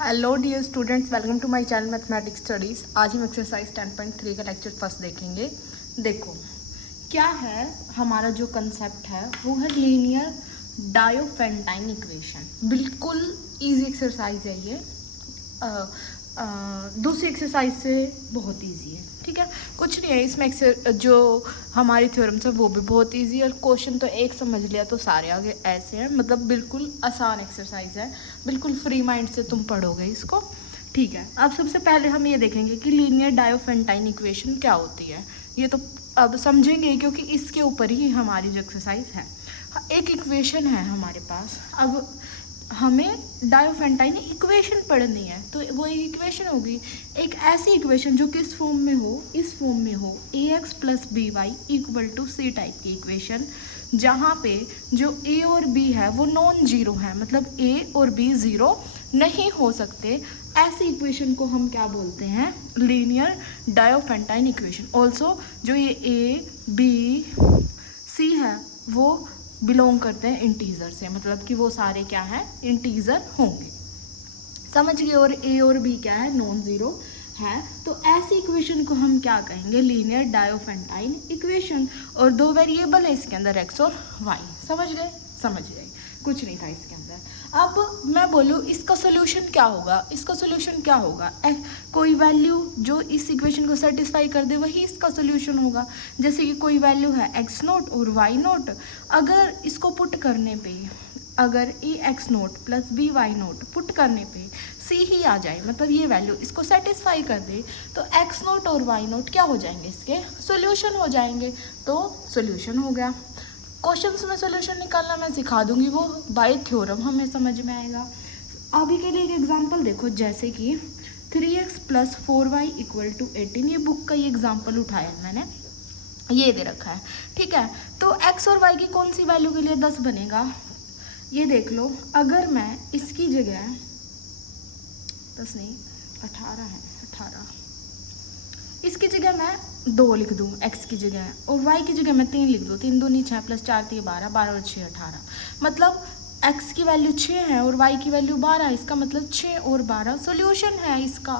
Hello dear students, welcome to my channel mathematics studies. आज हम exercise 10.3 का lecture first देखेंगे। देखो क्या है हमारा जो कंसेप्ट है वो है लीनियर डायोफेंटाइन इक्वेशन। बिल्कुल इजी एक्सरसाइज है ये। दूसरी एक्सरसाइज से बहुत इजी है, ठीक है। कुछ नहीं है इसमें, जो हमारी थ्योरम्स है वो भी बहुत इजी है और क्वेश्चन तो एक समझ लिया तो सारे आगे ऐसे हैं। मतलब बिल्कुल आसान एक्सरसाइज है, बिल्कुल फ्री माइंड से तुम पढ़ोगे इसको, ठीक है। अब सबसे पहले हम ये देखेंगे कि लीनियर डायोफेंटाइन इक्वेशन क्या होती है। ये तो अब समझेंगे क्योंकि इसके ऊपर ही हमारी जो एक्सरसाइज है। एक इक्वेशन है हमारे पास, अब हमें डायोफेंटाइन इक्वेशन पढ़नी है तो वो एक इक्वेशन होगी, एक ऐसी इक्वेशन जो किस फॉर्म में हो, इस फॉर्म में हो, ax plus B Y equal to C type की इक्वेशन, जहाँ पे जो a और b है वो नॉन जीरो है, मतलब a और b ज़ीरो नहीं हो सकते। ऐसी इक्वेशन को हम क्या बोलते हैं? Linear Diophantine equation. ऑल्सो जो ये a b c है वो बिलोंग करते हैं इंटीजर से, मतलब कि वो सारे क्या हैं? इंटीजर होंगे, समझ गए। और ए और बी क्या है? नॉन जीरो है। तो ऐसी इक्वेशन को हम क्या कहेंगे? Linear Diophantine equation. और दो वेरिएबल है इसके अंदर, एक्स और वाई। समझ गए? समझ गए, कुछ नहीं था इसके अंदर। अब मैं बोलूँ इसका सोल्यूशन क्या होगा? इसका सोल्यूशन क्या होगा? कोई वैल्यू जो इस इक्वेशन को सेटिस्फाई कर दे वही इसका सोल्यूशन होगा। जैसे कि कोई वैल्यू है एक्स नोट और वाई नोट, अगर इसको पुट करने पे, अगर A X note plus B Y nought put करने पे सी ही आ जाए, मतलब ये वैल्यू इसको सेटिस्फाई कर दे, तो एक्स नोट और वाई नोट क्या हो जाएंगे? इसके सोल्यूशन हो जाएंगे। तो सोल्यूशन हो गया। क्वेश्चंस में सोल्यूशन निकालना मैं सिखा दूंगी, वो बाय थ्योरम हमें समझ में आएगा। अभी के लिए एक एग्जांपल देखो, जैसे कि 3x plus 4y equal to 18। ये बुक का ही एग्जांपल उठाया मैंने, ये दे रखा है, ठीक है। तो x और y की कौन सी वैल्यू के लिए 10 बनेगा? ये देख लो, अगर मैं इसकी जगह 10 नहीं 18 है, 18 इसकी जगह मैं 2 लिख दूँ x की जगह, और y की जगह मैं 3 लिख दूँ। 3 दूनी 6 प्लस 4 3 12, 12 और 6 18। मतलब x की वैल्यू 6 है और y की वैल्यू 12, इसका मतलब 6 और 12 सोल्यूशन है इसका।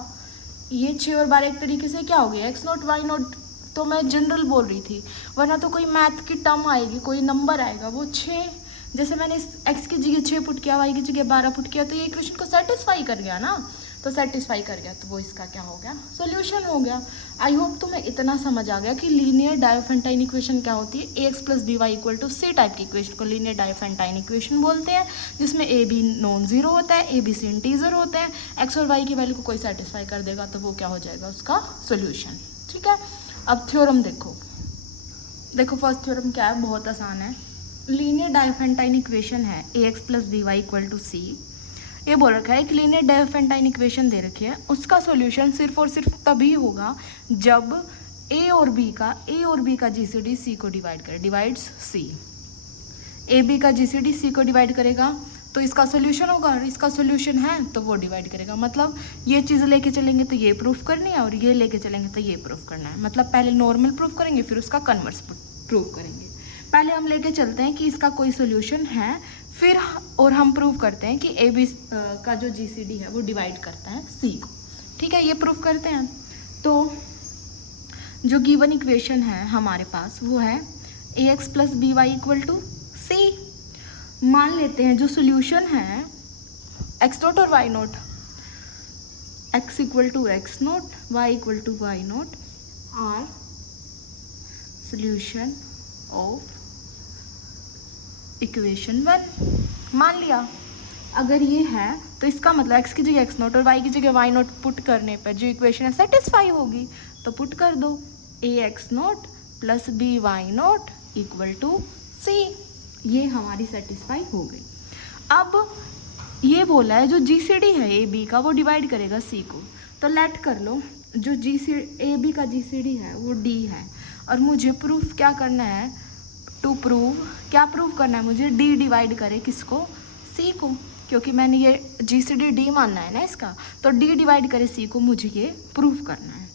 ये 6 और 12 एक तरीके से क्या हो गया? X note Y naught. तो मैं जनरल बोल रही थी, वरना तो कोई मैथ की टर्म आएगी, कोई नंबर आएगा, वो 6, जैसे मैंने इस x की जगह 6 पुट किया, y की जगह 12 पुट किया, तो ये इक्वेशन को सेटिस्फाई कर गया ना। तो सेटिस्फाई कर गया तो वो इसका क्या हो गया? सॉल्यूशन हो गया। आई होप तुम्हें इतना समझ आ गया कि लीनियर डायोफेंटाइन इक्वेशन क्या होती है। ax plus B Y equal to C type की इक्वेशन को लीनियर डायोफेंटाइन इक्वेशन बोलते हैं, जिसमें ए बी नॉन जीरो होता है, ए बी सी इंटीजर होते हैं। एक्स और वाई की वैल्यू को कोई सेटिस्फाई कर देगा तो वो क्या हो जाएगा? उसका सोल्यूशन, ठीक है। अब थ्योरम देखो, देखो फर्स्ट थ्योरम क्या है? बहुत आसान है। लीनियर डायोफेंटाइन इक्वेशन है ax plus B Y equal to C. ये बोल रखा है कि लीनियर डायोफेंटाइन इक्वेशन दे रखी है, उसका सॉल्यूशन सिर्फ और सिर्फ तभी होगा जब a और b का जीसीडी c को डिवाइड करे। डिवाइड्स c, ए बी का जीसीडी c को डिवाइड करेगा तो इसका सॉल्यूशन होगा, और इसका सॉल्यूशन है तो वो डिवाइड करेगा। मतलब ये चीज़ लेके चलेंगे तो ये प्रूफ करनी है, और ये लेके चलेंगे तो ये प्रूफ करना है। मतलब पहले नॉर्मल प्रूफ करेंगे, फिर उसका कन्वर्स प्रूफ करेंगे। पहले हम लेके चलते हैं कि इसका कोई सॉल्यूशन है, फिर और हम प्रूव करते हैं कि ए बी का जो जीसीडी है वो डिवाइड करता है सी को, ठीक है। ये प्रूफ करते हैं। तो जो गिवन इक्वेशन है हमारे पास वो है A X plus B Y equal to C. मान लेते हैं जो सोल्यूशन है एक्स नोट और Y nought, X equal to X note, Y equal to Y nought are solution of equation 1। मान लिया अगर ये है तो इसका मतलब एक्स की जगह एक्स नोट और वाई की जगह वाई नोट पुट करने पर जो इक्वेशन है सेटिस्फाई होगी, तो पुट कर दो A X note plus B Y note equal to C. ये हमारी सेटिस्फाई हो गई। अब ये बोला है जो जीसीडी है ए बी का वो डिवाइड करेगा सी को, तो लेट कर लो जो ए बी का जीसीडी है वो डी है, और मुझे प्रूफ क्या करना है? टू प्रूव, क्या प्रूव करना है मुझे? डी डिवाइड करे किसको? सी को, क्योंकि मैंने ये जीसीडी डी मानना है ना इसका, तो डी डिवाइड करे सी को, मुझे ये प्रूफ करना है,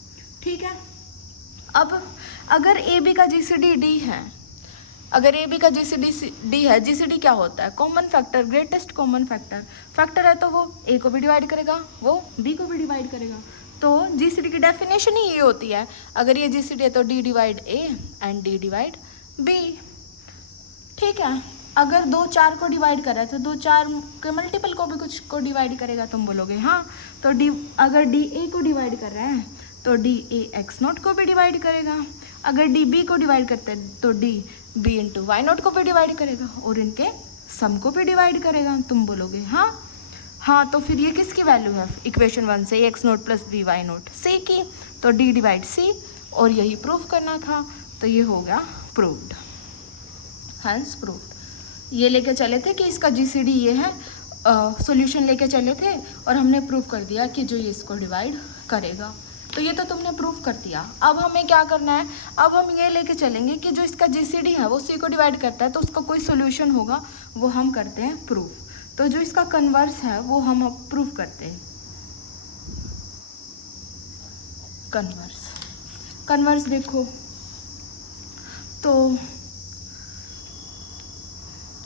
ठीक है। अब अगर ए बी का जीसीडी डी है, अगर ए बी का GCD है, GCD क्या होता है? Common factor, greatest common factor. Factor है तो वो ए को भी डिवाइड करेगा, वो बी को भी डिवाइड करेगा। तो GCD की डेफिनेशन ही ये होती है, अगर ये GCD है तो D divide A and D divide B। ठीक है, अगर 2 4 को डिवाइड कर रहा है तो 2 4 के मल्टीपल को भी कुछ को डिवाइड करेगा, तुम बोलोगे हाँ। तो D, अगर D A को डिवाइड कर रहा है तो D A X0 को भी डिवाइड करेगा। अगर D B को डिवाइड करते हैं तो D B इंटू Y0 को भी डिवाइड करेगा और इनके सम को भी डिवाइड करेगा, तुम बोलोगे हाँ। हाँ, तो फिर ये किसकी वैल्यू है इक्वेशन 1 से? X0 plus B Y0 C की, तो D डिवाइड C, और यही प्रूफ करना था, तो ये हो गया प्रूव्ड, हैंस प्रूव्ड। ये लेके चले थे कि इसका GCD ये है, सॉल्यूशन लेके चले थे और हमने प्रूफ कर दिया कि जो ये इसको डिवाइड करेगा, तो ये तो तुमने प्रूफ कर दिया। अब हमें क्या करना है, अब हम ये लेके चलेंगे कि जो इसका GCD है वो C को डिवाइड करता है, तो उसका कोई सॉल्यूशन होगा, वो हम करते हैं प्रूफ। तो जो इसका कन्वर्स है वो हम अब प्रूफ करते हैं। कन्वर्स देखो तो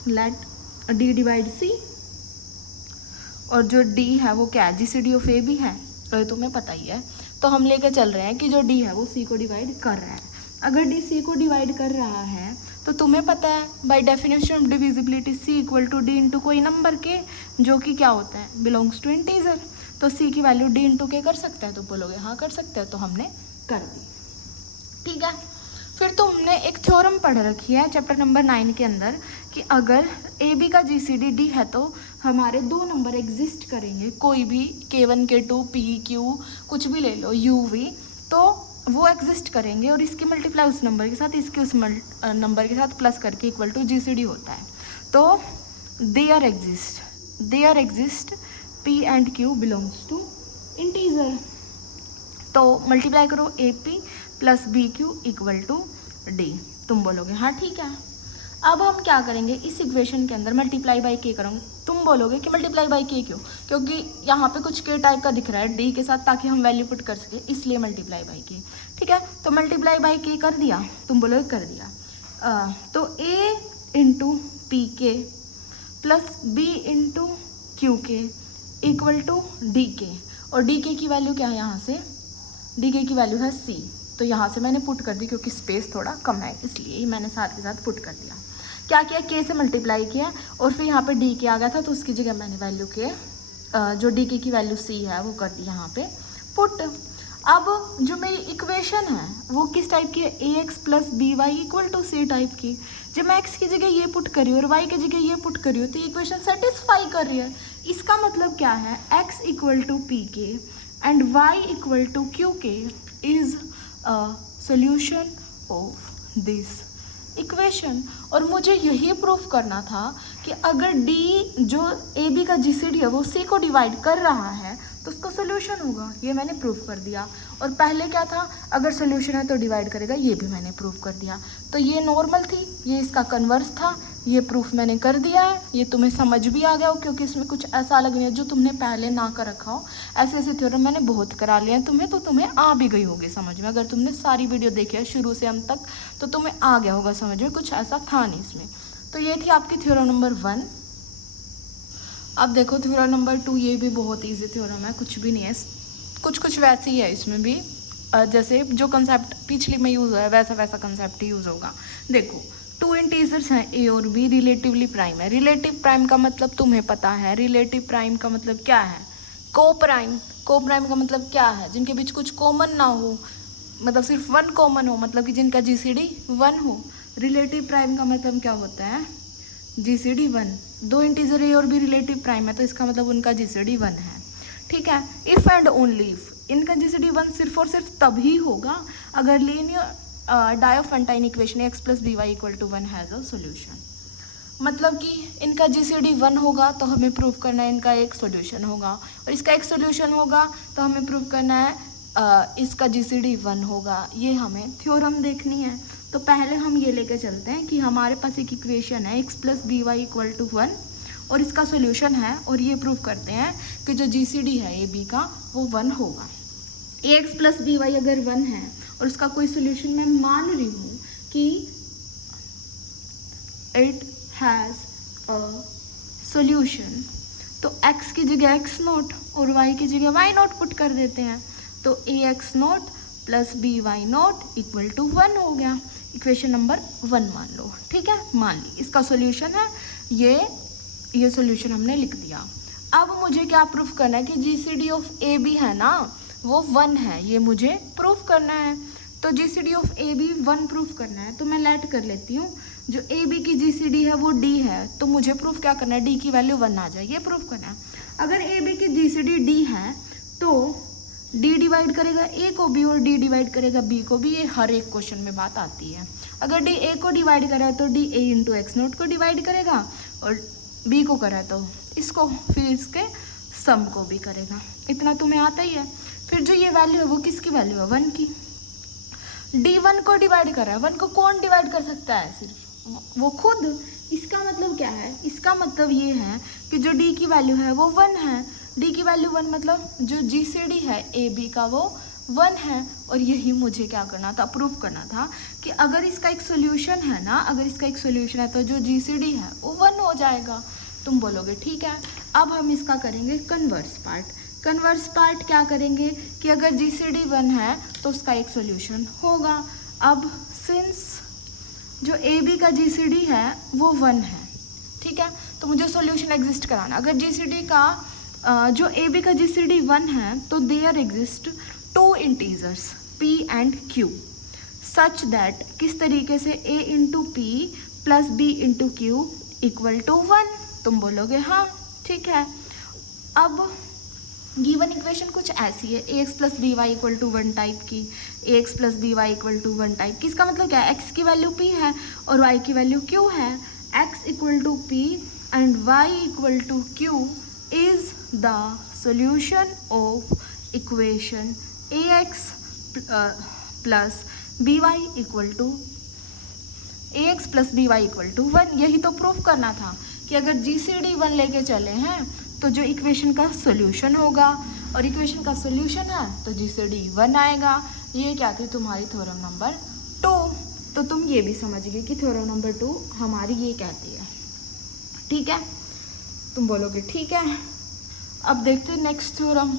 लेट D डिवाइड C, और जो D है वो क्या है? GCD ऑफ A भी है, तो तुम्हें पता ही है। तो हम लेकर चल रहे हैं कि जो D है वो C को डिवाइड कर रहा है। अगर D C को डिवाइड कर रहा है तो तुम्हें पता है by definition of divisibility C equal to D into कोई नंबर के, जो कि क्या होता है? Belongs to integer. तो C की वैल्यू D इंटू के कर सकते हैं, तो बोलोगे हाँ कर सकते हैं, तो हमने कर दी। ठीक है, फिर तुमने एक थ्योरम पढ़ रखी है चैप्टर नंबर 9 के अंदर कि अगर ए बी का GCD D है तो हमारे 2 नंबर एग्जिस्ट करेंगे, कोई भी K1 K2 P Q कुछ भी ले लो U V, तो वो एग्जिस्ट करेंगे और इसकी मल्टीप्लाई उस नंबर के साथ, इसके उस नंबर के साथ प्लस करके इक्वल टू GCD होता है। तो there exist P and Q belongs to integer. तो मल्टीप्लाई करो AP plus BQ equal to D, तुम बोलोगे हाँ ठीक है। अब हम क्या करेंगे, इस इक्वेशन के अंदर मल्टीप्लाई बाई K करूँगी, तुम बोलोगे कि मल्टीप्लाई बाई K क्यों? क्योंकि यहाँ पे कुछ K टाइप का दिख रहा है D के साथ, ताकि हम वैल्यू पुट कर सके, इसलिए मल्टीप्लाई बाई K। ठीक है, तो मल्टीप्लाई बाई K कर दिया, तुम बोलोगे कर दिया। तो A इंटू पी के प्लस B इंटू क्यू के इक्वल टू डी के, और डी के की वैल्यू क्या है? यहाँ से डी के की वैल्यू है C, तो यहाँ से मैंने पुट कर दी, क्योंकि स्पेस थोड़ा कम है इसलिए मैंने साथ के साथ पुट कर दिया। क्या किया? K से मल्टीप्लाई किया और फिर यहाँ पे D के आ गया था, तो उसकी जगह मैंने वैल्यू के जो D के की वैल्यू C है वो कर दी यहाँ पे पुट। अब जो मेरी इक्वेशन है वो किस टाइप की है? AX plus BY equal to C type की। जब मैं x की जगह ये पुट करी और y की जगह ये पुट करी हो तो इक्वेशन सेटिस्फाई कर रही है। इसका मतलब क्या है? x equal to P K and y equal to Q K is a solution of this equation. और मुझे यही प्रूफ करना था कि अगर d जो ए बी का GCD है वो C को डिवाइड कर रहा है तो उसका सोल्यूशन होगा। ये मैंने प्रूफ कर दिया। और पहले क्या था? अगर सोल्यूशन है तो डिवाइड करेगा, ये भी मैंने प्रूफ कर दिया। तो ये नॉर्मल थी, ये इसका कन्वर्स था, ये प्रूफ मैंने कर दिया है। ये तुम्हें समझ भी आ गया हो, क्योंकि इसमें कुछ ऐसा अलग नहीं है जो तुमने पहले ना कर रखा हो। ऐसे ऐसे थ्योरम मैंने बहुत करा लिया है तुम्हें, तो तुम्हें आ भी गई होगी समझ में। अगर तुमने सारी वीडियो देखी है शुरू से अंत तक तो तुम्हें आ गया होगा समझ में, कुछ ऐसा था नहीं इसमें। तो ये थी आपकी थ्योरम नंबर 1। अब देखो थ्योरम नंबर 2, ये भी बहुत ईजी थ्योरम है, कुछ भी नहीं है, कुछ वैसे ही है इसमें भी। जैसे जो कंसेप्ट पिछली में यूज़ हुआ है वैसा कंसेप्ट ही यूज़ होगा। देखो 2 इंटीजर्स हैं A और B, रिलेटिवली प्राइम है। रिलेटिव प्राइम का मतलब तुम्हें पता है, रिलेटिव प्राइम का मतलब क्या है? को प्राइम का मतलब क्या है? जिनके बीच कुछ कॉमन ना हो, मतलब सिर्फ 1 कॉमन हो, मतलब कि जिनका GCD 1 हो। रिलेटिव प्राइम का मतलब क्या होता है? GCD 1। 2 इंटीजर A और B रिलेटिव प्राइम है तो इसका मतलब उनका GCD 1 है। ठीक है, इफ़ एंड ओनली इफ इनका GCD 1 सिर्फ और सिर्फ तभी होगा अगर linear Diophantine equation x plus B Y equal to 1 has a solution. मतलब कि इनका GCD 1 होगा तो हमें प्रूव करना है इनका एक सोल्यूशन होगा, और इसका एक सोल्यूशन होगा तो हमें प्रूव करना है इसका GCD 1 होगा। ये हमें थ्योरम देखनी है। तो पहले हम ये लेकर चलते हैं कि हमारे पास एक इक्वेशन है x plus B Y equal to 1 और इसका सोल्यूशन है, और ये प्रूव करते हैं कि जो GCD है ए बी का वो 1 होगा। ax प्लस बी वाई अगर 1 है और उसका कोई सोल्यूशन मैं मान रही हूँ कि इट हैज़ अ सॉल्यूशन। तो x की जगह x नोट और y की जगह y नोट पुट कर देते हैं, तो ax naught plus by naught equal to 1 हो गया। इक्वेशन नंबर 1 मान लो, ठीक है, मान ली इसका सॉल्यूशन है ये सॉल्यूशन हमने लिख दिया। अब मुझे क्या प्रूफ करना है कि जीसीडी ऑफ ए बी है ना वो 1 है, ये मुझे प्रूफ करना है। तो GCD of A B 1 proof करना है, तो मैं लेट कर लेती हूँ। जो ए बी की जीसीडी है वो डी है, तो मुझे प्रूफ क्या करना है, डी की वैल्यू 1 आ जाए, ये प्रूफ करना है। अगर ए बी की जीसीडी डी है तो डी डिवाइड करेगा ए को बी और डी डिवाइड करेगा बी को भी, ये हर एक क्वेश्चन में बात आती है। अगर डी ए को डिवाइड करा है तो D A into X naught को डिवाइड करेगा, और बी को करा तो इसको, फिर इसके सम को भी करेगा। इतना तुम्हें आता ही है। फिर जो ये वैल्यू है वो किसकी वैल्यू है, 1 की। डी 1 को डिवाइड कर रहा है, 1 को कौन डिवाइड कर सकता है, सिर्फ वो खुद। इसका मतलब क्या है, इसका मतलब ये है कि जो डी की वैल्यू है वो 1 है। डी की वैल्यू 1 मतलब जो जीसीडी है ए बी का वो 1 है। और यही मुझे क्या करना था, प्रूफ करना था कि अगर इसका एक सोल्यूशन है ना, अगर इसका एक सोल्यूशन है तो जो जीसीडी है वो 1 हो जाएगा। तुम बोलोगे ठीक है। अब हम इसका करेंगे कन्वर्स पार्ट। कन्वर्स पार्ट क्या करेंगे कि अगर जीसीडी 1 है तो उसका एक सोल्यूशन होगा। अब सिंस जो ए बी का जीसीडी है वो 1 है, ठीक है, तो मुझे सोल्यूशन एग्जिस्ट कराना। अगर जीसीडी का जो ए बी का जीसीडी 1 है तो there exist 2 integers p and q such that, किस तरीके से, a into P plus b into Q equal to 1। तुम बोलोगे हाँ ठीक है। अब गिवन इक्वेशन कुछ ऐसी है, ax plus B Y equal to 1 type की, ax plus B Y equal to 1 type की। इसका मतलब क्या है, x की वैल्यू p है और y की वैल्यू q है। x equal to P and y equal to q is the solution of equation ax plus B Y equal to ax plus B Y equal to 1। यही तो proof करना था कि अगर जीसीडी 1 लेके चले हैं तो जो इक्वेशन का सोल्यूशन होगा, और इक्वेशन का सोल्यूशन है तो जीसीडी 1 आएगा। ये क्या थी, तुम्हारी थ्योरम नंबर 2। तो तुम ये भी समझ गए कि थ्योरम नंबर 2 हमारी ये कहती है, ठीक है। तुम बोलोगे ठीक है। अब देखते हैं नेक्स्ट थ्योरम।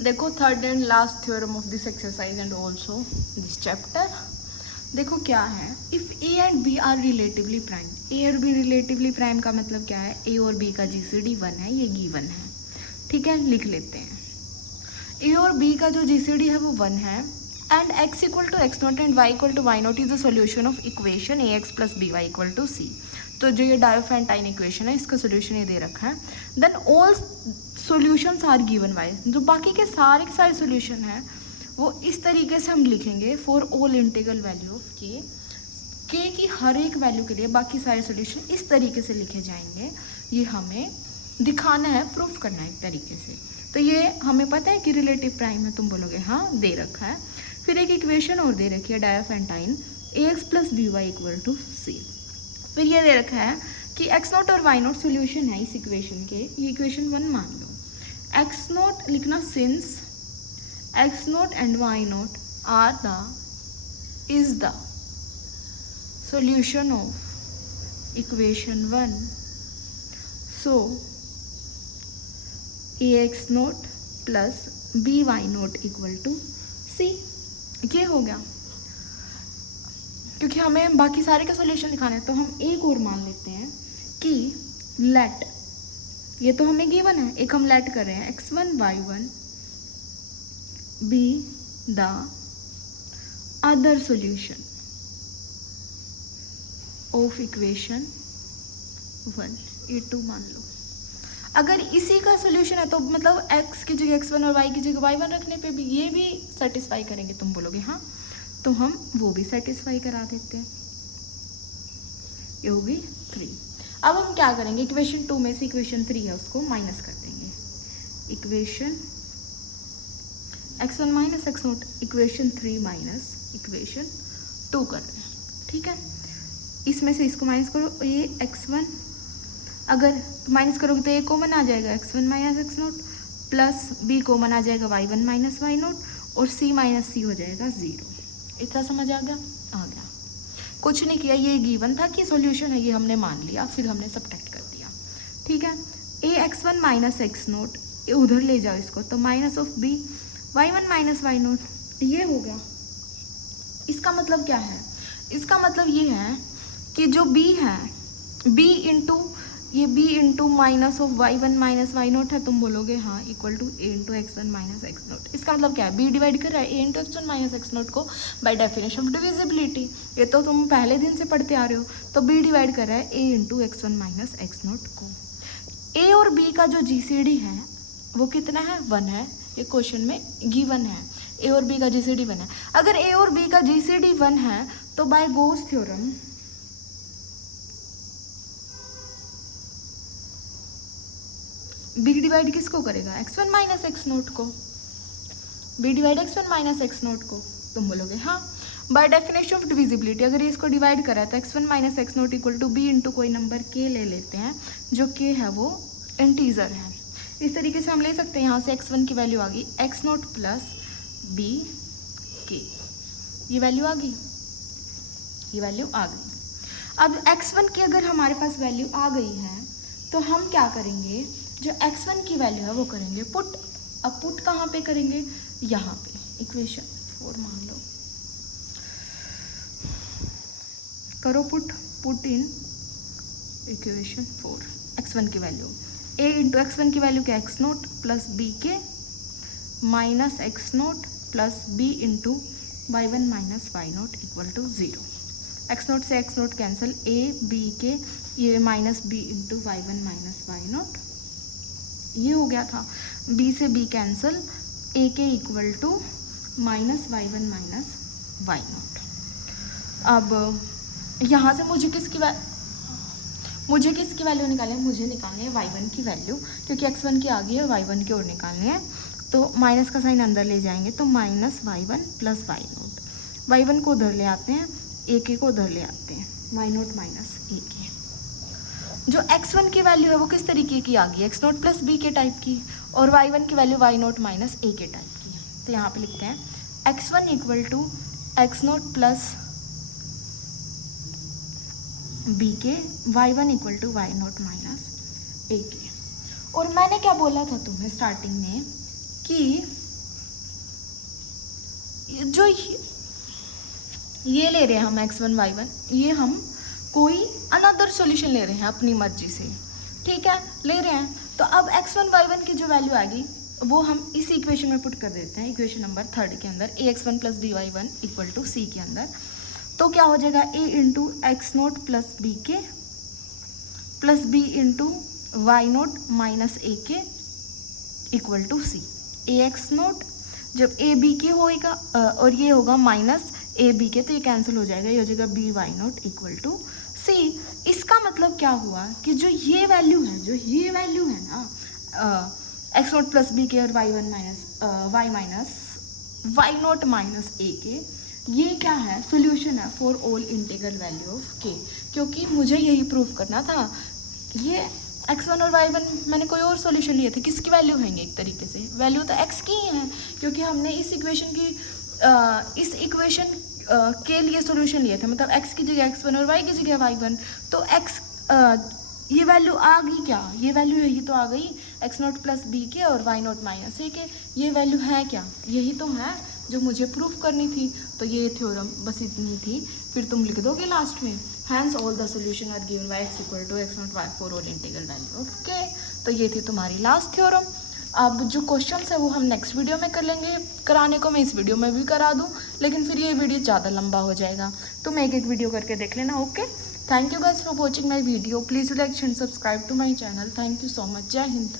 देखो third and last theorem of this exercise and also this chapter. देखो क्या है, if A and B are relatively prime. A और बी रिलेटिवली प्राइम का मतलब क्या है, ए और बी का जीसीडी 1 है, ये गिवन है, ठीक है, लिख लेते हैं। ए और बी का जो जीसीडी है वो 1 है and x equal to X nought and y equal to Y nought is the solution of equation A X plus B Y equal to C. तो जो ये डायोफेंटाइन इक्वेशन है इसका सोल्यूशन ये दे रखा है। Then all solutions are given by, जो बाकी के सारे सोल्यूशन हैं वो इस तरीके से हम लिखेंगे, for all integral value of के की हर एक वैल्यू के लिए बाकी सारे सोल्यूशन इस तरीके से लिखे जाएंगे। ये हमें दिखाना है, प्रूफ करना है एक तरीके से। तो ये हमें पता है कि रिलेटिव प्राइम है, तुम बोलोगे हाँ दे रखा है। फिर एक इक्वेशन और दे रखी है Diophantine A X plus B Y equal to C. फिर ये दे रखा है कि एक्स नोट और वाई नोट सोल्यूशन है इस इक्वेशन के, ये इक्वेशन 1 मान लो। एक्स नोट लिखना since x nought and y nought are the is the solution of equation 1, so ax note plus by note equal to c। ये हो गया, क्योंकि हमें बाकी सारे का सॉल्यूशन दिखाना है तो हम एक और मान लेते हैं कि लेट, ये तो हमें गिवन है, एक हम लेट कर रहे हैं x1 y1 be the other solution of equation 1, ये 2 मान लो। अगर इसी का सोल्यूशन है तो मतलब x की जगह x1 और y की जगह y1 रखने पे भी ये भी सेटिस्फाई करेंगे। तुम बोलोगे हाँ, तो हम वो भी सेटिस्फाई करा देते हैं। ये होगी 3। अब हम क्या करेंगे, इक्वेशन 2 में से इक्वेशन 3 है उसको माइनस कर देंगे। Equation x1 minus X note equation 3 minus equation 2 कर रहे हैं, ठीक है। इसमें से इसको माइनस करो, ये x1 अगर माइनस करोगे तो ये कॉमन आ जाएगा, x1 minus X note plus b common आ जाएगा y1 माइनस वाई नोट, और c माइनस सी हो जाएगा 0। इतना समझ आ गया? आ गया। कुछ नहीं किया, ये गिवन था कि सॉल्यूशन है, ये हमने मान लिया, फिर हमने सब्ट्रैक्ट कर दिया। ठीक है, ax1 माइनस एक्स नोट, उधर ले जाओ इसको, तो minus of b y1 minus Y note, ये हो गया। इसका मतलब क्या है? इसका मतलब ये है कि जो b है, b इंटू ये b into minus of y1 minus Y naught है, तुम बोलोगे हाँ equal to a into x1 minus X naught. इसका मतलब क्या है? b डिवाइड कर रहा है a into x1 minus X naught को बाय डेफिनेशन ऑफ डिविजिबिलिटी, ये तो तुम पहले दिन से पढ़ते आ रहे हो। तो b डिवाइड कर रहा है a into x1 minus X naught को। a और b का जो जीसीडी है वो कितना है? 1 है, ये क्वेश्चन में गिवन है। a और b का जीसीडी 1 है। अगर a और b का जीसीडी 1 है तो by Gauss theorem b divide किसको करेगा? x1 माइनस एक्स नोट को। b divide x1 minus X naught को। तुम बोलोगे हाँ, बाय डेफिनेशन ऑफ डिविजिबिलिटी अगर इसको डिवाइड करा है तो x1 minus X naught equal to b into कोई नंबर k ले लेते हैं, जो k है वो इंटीजर है। इस तरीके से हम ले सकते हैं, यहाँ से x1 की वैल्यू आ गई X note plus b k, ये वैल्यू आ गई, ये वैल्यू आ गई। अब x1 की अगर हमारे पास वैल्यू आ गई है तो हम क्या करेंगे? जो x1 की वैल्यू है वो करेंगे पुट। अब पुट कहाँ पे करेंगे? यहाँ पे इक्वेशन 4 मान लो, करो put, put in equation 4 x1 की वैल्यू a इंटू x1 की वैल्यू क्या? X note plus B K minus X note plus b into y1 minus Y note equal to 0। X nought से X nought cancel, a b के ये minus b into y1 minus Y note, ये हो गया था। b से b cancel, a के equal to minus y1 minus Y nought. अब यहाँ से मुझे किसकी वैल्यू निकालनी है? मुझे निकालनी है y1 की वैल्यू, क्योंकि x1 की आ गई है, y1 की और निकालनी है। तो माइनस का साइन अंदर ले जाएंगे, तो minus y1 plus Y note, y1 को उधर ले आते हैं, a के को उधर ले आते हैं, वाई नोट माइनस a के। जो x1 की वैल्यू है वो किस तरीके की आ गई? एक्स नोट प्लस b के टाइप की, और y1 की value Y note minus a के टाइप की। तो यहाँ पे लिखते हैं x1 equal to X note plus b के, y1 equal to Y note minus a के। और मैंने क्या बोला था तुम्हें स्टार्टिंग में कि जो ये ले रहे हैं हम x1 y1, ये हम कोई अनदर सॉल्यूशन ले रहे हैं अपनी मर्जी से, ठीक है, ले रहे हैं। तो अब x1 y1 की जो वैल्यू आएगी वो हम इस इक्वेशन में पुट कर देते हैं, इक्वेशन नंबर 3 के अंदर, ax1 plus by1 equal to c के अंदर। तो क्या हो जाएगा? a into X note plus B K plus b into Y note minus a के equal to c। a X nought जब a b के होएगा और ये होगा माइनस a b के, तो ये कैंसिल हो जाएगा, ये हो जाएगा b Y note equal to c। इसका मतलब क्या हुआ कि जो ये वैल्यू है ना एक्स नोट प्लस बी के और y1 minus y minus Y note minus a के, ये क्या है? सॉल्यूशन है for all integral value of k। क्योंकि मुझे यही प्रूव करना था, ये x1 और y1 मैंने कोई और सॉल्यूशन लिए थे, किसकी वैल्यू है? एक तरीके से वैल्यू तो x की ही है, क्योंकि हमने इस इक्वेशन के लिए सॉल्यूशन लिए थे, मतलब x की जगह x1 और y की जगह y1। तो x ये वैल्यू आ गई क्या? ये वैल्यू यही तो आ गई, एक्स नोट प्लस बी के और वाई नोट माइनस ए के। ये वैल्यू है क्या? यही तो है जो मुझे प्रूफ करनी थी। तो ये थ्योरम बस इतनी थी, फिर तुम लिख दोगे लास्ट में hence all the solution are given by x equal to X note Y for all integral value of K. तो ये थी तुम्हारी लास्ट थ्योरम। अब जो क्वेश्चंस है वो हम नेक्स्ट वीडियो में कर लेंगे, कराने को मैं इस वीडियो में भी करा दूँ, लेकिन फिर ये वीडियो ज़्यादा लंबा हो जाएगा। तुम एक एक वीडियो करके देख लेना। Okay, thank you guys for watching my video. Please like and subscribe to my channel. Thank you so much. जय हिंद।